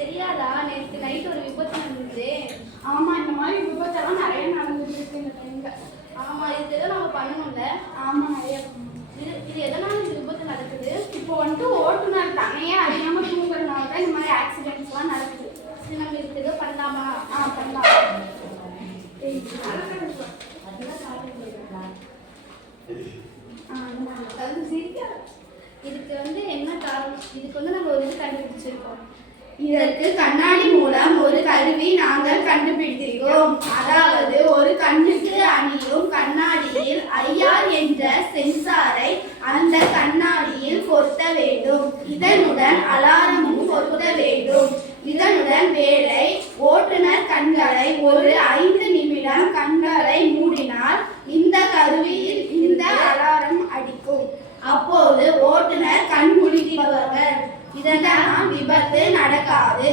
தெரியாதா? நேற்று நைட் ஒரு விபத்து நடந்தது. ஆமா, இந்த மாதிரி விபத்தெல்லாம் நிறைய நடந்துட்டு இருக்கு இந்த டைம்ல. ஆமா, இது ஏதோ நம்ம பண்ணணும்ல. ஆமா, நிறைய இது எதனால இந்த விபத்து நடக்குது? இப்போ வந்துட்டு ஓட்டுநர் தனியே அறியாம தூங்குறதுனால தான் இந்த மாதிரி ஆக்சிடென்ட்ஸ்லாம் நடக்குது. சரி, நம்ம இதுக்கு ஏதோ பண்ணலாமா? பண்ணலாம். இதுக்கு என்ன காரணம்? இதுக்கு நம்ம ஒரு இது கண்டுபிடிச்சிருக்கோம். இதற்கு கண்ணாடி மூலம் ஒரு கருவி நாங்கள் கண்டுபிடித்திருக்கிறோம். அதாவது ஒரு கண்ணுக்கு அணியும் கண்ணாடியில் IR என்ற சென்சாரை அந்த கண்ணாடியில் பொருத்த வேண்டும். இதனுடன் அலாரமும் பொருத்த வேண்டும். இதனுடன் வேலை ஓட்டுநர் கண்களை ஒரு 5 நிமிடம் கண்களை மூடினால் இந்த கருவியில் இந்த அலாரம் அடிக்கும். அப்போது ஓட்டுநர் கண் முழிப்பவர். இதனால் விபத்து நடக்காது.